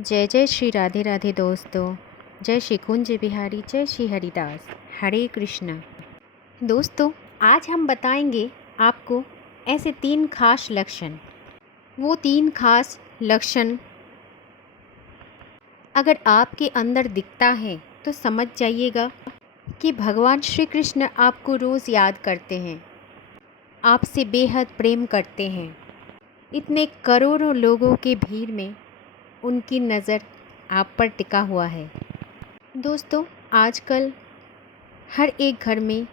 जय जय श्री राधे राधे दोस्तों। जय श्री कुंज बिहारी, जय श्री हरिदास। हरे कृष्णा। दोस्तों, आज हम बताएंगे आपको ऐसे 3 खास लक्षण। वो 3 खास लक्षण अगर आपके अंदर दिखता है तो समझ जाइएगा कि भगवान श्री कृष्ण आपको रोज़ याद करते हैं, आपसे बेहद प्रेम करते हैं। इतने करोड़ों लोगों के भीड़ में उनकी नज़र आप पर टिका हुआ है। दोस्तों, आजकल हर एक घर में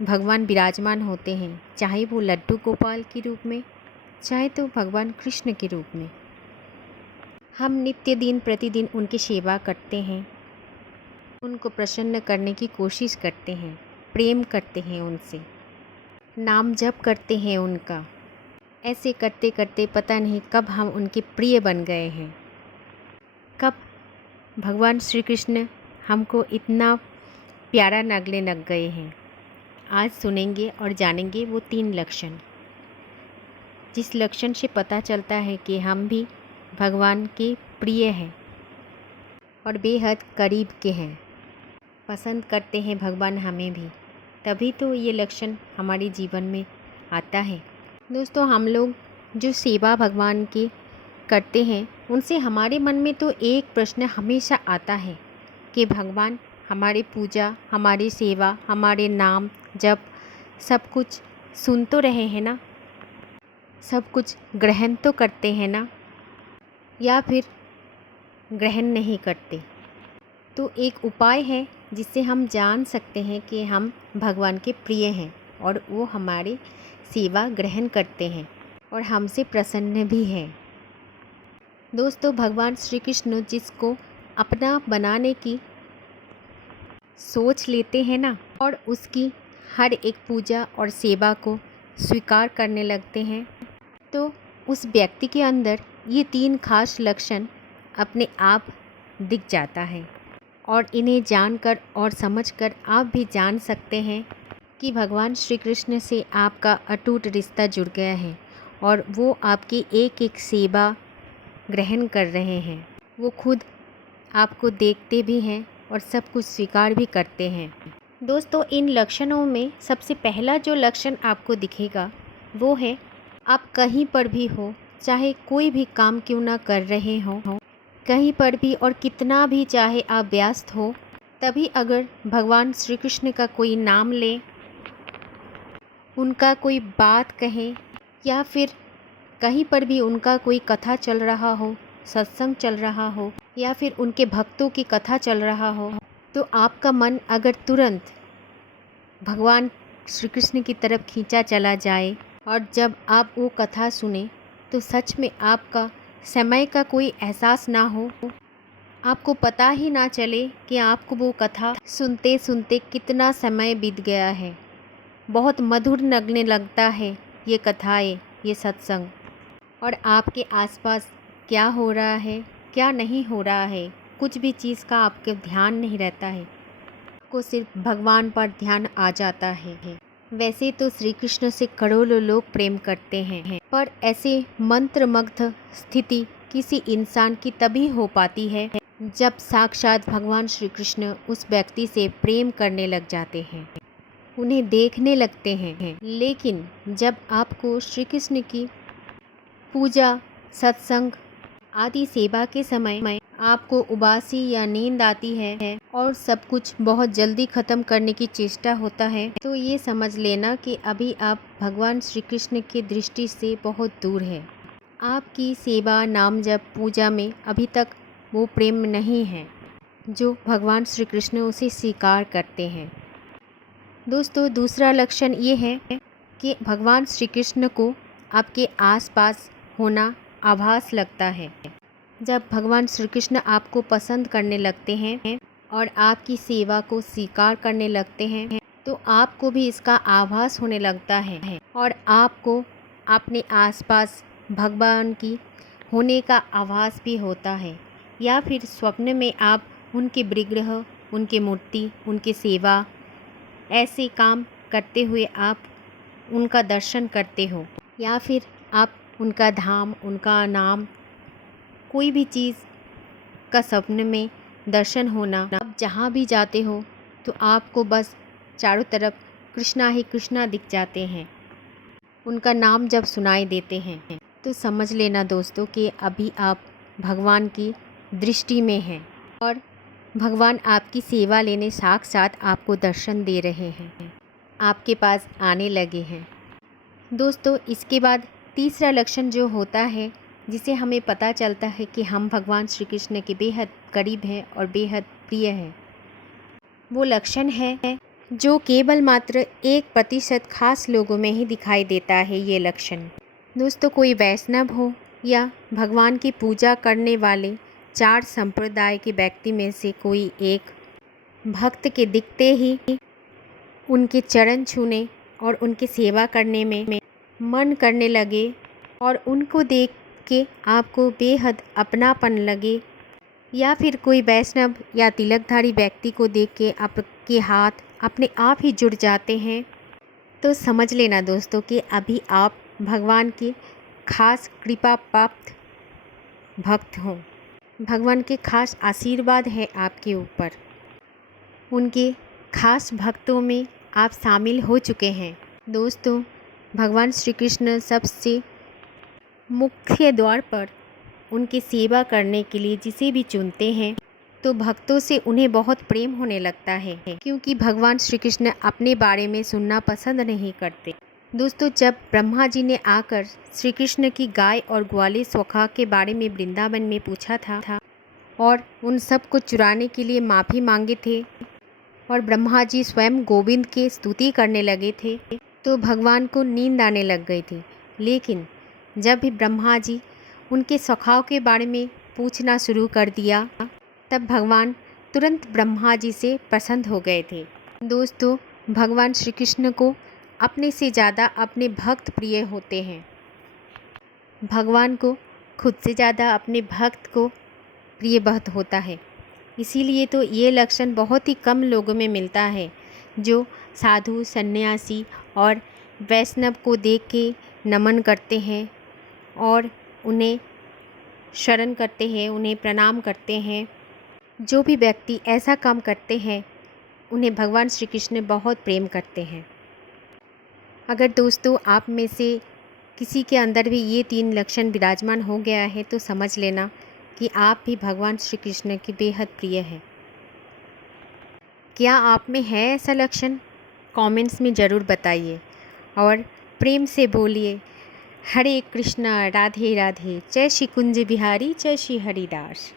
भगवान विराजमान होते हैं, चाहे वो लड्डू गोपाल के रूप में, चाहे तो भगवान कृष्ण के रूप में। हम नित्य दिन प्रतिदिन उनकी सेवा करते हैं, उनको प्रसन्न करने की कोशिश करते हैं, प्रेम करते हैं उनसे, नाम जप करते हैं उनका। ऐसे करते करते पता नहीं कब हम उनके प्रिय बन गए हैं, कब भगवान श्री कृष्ण हमको इतना प्यारा लगने लग गए हैं। आज सुनेंगे और जानेंगे वो 3 लक्षण, जिस लक्षण से पता चलता है कि हम भी भगवान के प्रिय हैं और बेहद करीब के हैं, पसंद करते हैं भगवान हमें भी, तभी तो ये लक्षण हमारे जीवन में आता है। दोस्तों, हम लोग जो सेवा भगवान की करते हैं, उनसे हमारे मन में तो एक प्रश्न हमेशा आता है कि भगवान हमारी पूजा, हमारी सेवा, हमारे नाम जब सब कुछ सुन तो रहे हैं ना, सब कुछ ग्रहण तो करते हैं ना, या फिर ग्रहण नहीं करते। तो एक उपाय है जिससे हम जान सकते हैं कि हम भगवान के प्रिय हैं और वो हमारी सेवा ग्रहण करते हैं और हमसे प्रसन्न भी हैं। दोस्तों, भगवान श्री कृष्ण जिसको अपना बनाने की सोच लेते हैं ना, और उसकी हर एक पूजा और सेवा को स्वीकार करने लगते हैं, तो उस व्यक्ति के अंदर ये 3 खास लक्षण अपने आप दिख जाता है। और इन्हें जानकर और समझकर आप भी जान सकते हैं कि भगवान श्री कृष्ण से आपका अटूट रिश्ता जुड़ गया है और वो आपकी एक एक सेवा ग्रहण कर रहे हैं। वो खुद आपको देखते भी हैं और सब कुछ स्वीकार भी करते हैं। दोस्तों, इन लक्षणों में सबसे पहला जो लक्षण आपको दिखेगा वो है, आप कहीं पर भी हो, चाहे कोई भी काम क्यों ना कर रहे हो, कहीं पर भी और कितना भी चाहे आप व्यस्त हो, तभी अगर भगवान श्री कृष्ण का कोई नाम लें, उनका कोई बात कहें, या फिर कहीं पर भी उनका कोई कथा चल रहा हो, सत्संग चल रहा हो, या फिर उनके भक्तों की कथा चल रहा हो, तो आपका मन अगर तुरंत भगवान श्री कृष्ण की तरफ खींचा चला जाए और जब आप वो कथा सुने तो सच में आपका समय का कोई एहसास ना हो, आपको पता ही ना चले कि आपको वो कथा सुनते सुनते कितना समय बीत गया है। बहुत मधुर लगने लगता है ये कथाएं, ये सत्संग, और आपके आसपास क्या हो रहा है, क्या नहीं हो रहा है, कुछ भी चीज़ का आपके ध्यान नहीं रहता है, आपको सिर्फ भगवान पर ध्यान आ जाता है। वैसे तो श्री कृष्ण से करोड़ों लोग प्रेम करते हैं, पर ऐसे मंत्रमुग्ध स्थिति किसी इंसान की तभी हो पाती है जब साक्षात भगवान श्री कृष्ण उस व्यक्ति से प्रेम करने लग जाते हैं, उन्हें देखने लगते हैं। लेकिन जब आपको श्री कृष्ण की पूजा, सत्संग आदि सेवा के समय आपको उबासी या नींद आती है और सब कुछ बहुत जल्दी ख़त्म करने की चेष्टा होता है, तो ये समझ लेना कि अभी आप भगवान श्री कृष्ण की दृष्टि से बहुत दूर है। आपकी सेवा, नाम जप, पूजा में अभी तक वो प्रेम नहीं है जो भगवान श्री कृष्ण उसे स्वीकार करते हैं। दोस्तों, दूसरा लक्षण ये है कि भगवान श्री कृष्ण को आपके आसपास होना आभास लगता है। जब भगवान श्री कृष्ण आपको पसंद करने लगते हैं और आपकी सेवा को स्वीकार करने लगते हैं, तो आपको भी इसका आभास होने लगता है और आपको अपने आसपास भगवान की होने का आभास भी होता है, या फिर स्वप्न में आप उनके विग्रह, उनकी मूर्ति, उनकी सेवा, ऐसे काम करते हुए आप उनका दर्शन करते हो, या फिर आप उनका धाम, उनका नाम, कोई भी चीज़ का सपने में दर्शन होना। आप जहाँ भी जाते हो तो आपको बस चारों तरफ कृष्णा ही कृष्णा दिख जाते हैं। उनका नाम जब सुनाई देते हैं तो समझ लेना दोस्तों कि अभी आप भगवान की दृष्टि में हैं और भगवान आपकी सेवा लेने साथ आपको दर्शन दे रहे हैं, आपके पास आने लगे हैं। दोस्तों इसके बाद तीसरा लक्षण जो होता है, जिसे हमें पता चलता है कि हम भगवान श्री कृष्ण के बेहद करीब हैं और बेहद प्रिय हैं, वो लक्षण है जो केवल मात्र 1% खास लोगों में ही दिखाई देता है। ये लक्षण दोस्तों कोई वैष्णव हो या भगवान की पूजा करने वाले 4 संप्रदाय के व्यक्ति में से कोई एक भक्त के दिखते ही उनके चरण छूने और उनकी सेवा करने में मन करने लगे और उनको देख के आपको बेहद अपनापन लगे, या फिर कोई वैष्णव या तिलकधारी व्यक्ति को देख के आपके हाथ अपने आप ही जुड़ जाते हैं, तो समझ लेना दोस्तों कि अभी आप भगवान की खास कृपा प्राप्त भक्त हो। भगवान के खास आशीर्वाद है आपके ऊपर, उनके खास भक्तों में आप शामिल हो चुके हैं। दोस्तों भगवान श्री कृष्ण सबसे मुख्य द्वार पर उनकी सेवा करने के लिए जिसे भी चुनते हैं तो भक्तों से उन्हें बहुत प्रेम होने लगता है, क्योंकि भगवान श्री कृष्ण अपने बारे में सुनना पसंद नहीं करते। दोस्तों जब ब्रह्मा जी ने आकर श्री कृष्ण की गाय और ग्वाले स्वखा के बारे में वृंदावन में पूछा था और उन सब को चुराने के लिए माफ़ी मांगे थे और ब्रह्मा जी स्वयं गोविंद की स्तुति करने लगे थे, तो भगवान को नींद आने लग गई थी। लेकिन जब भी ब्रह्मा जी उनके सखाओं के बारे में पूछना शुरू कर दिया, तब भगवान तुरंत ब्रह्मा जी से प्रसन्न हो गए थे। दोस्तों भगवान श्री कृष्ण को अपने से ज़्यादा अपने भक्त प्रिय होते हैं। भगवान को खुद से ज़्यादा अपने भक्त को प्रिय भक्त होता है। इसीलिए तो ये लक्षण बहुत ही कम लोगों में मिलता है, जो साधु सन्यासी और वैष्णव को देख के नमन करते हैं और उन्हें शरण करते हैं, उन्हें प्रणाम करते हैं। जो भी व्यक्ति ऐसा काम करते हैं उन्हें भगवान श्री कृष्ण बहुत प्रेम करते हैं। अगर दोस्तों आप में से किसी के अंदर भी ये 3 लक्षण विराजमान हो गया है तो समझ लेना कि आप भी भगवान श्री कृष्ण की बेहद प्रिय हैं। क्या आप में है ऐसा लक्षण? कमेंट्स में ज़रूर बताइए और प्रेम से बोलिए हरे कृष्णा राधे राधे, जय श्री कुंज बिहारी, जय श्री हरिदास।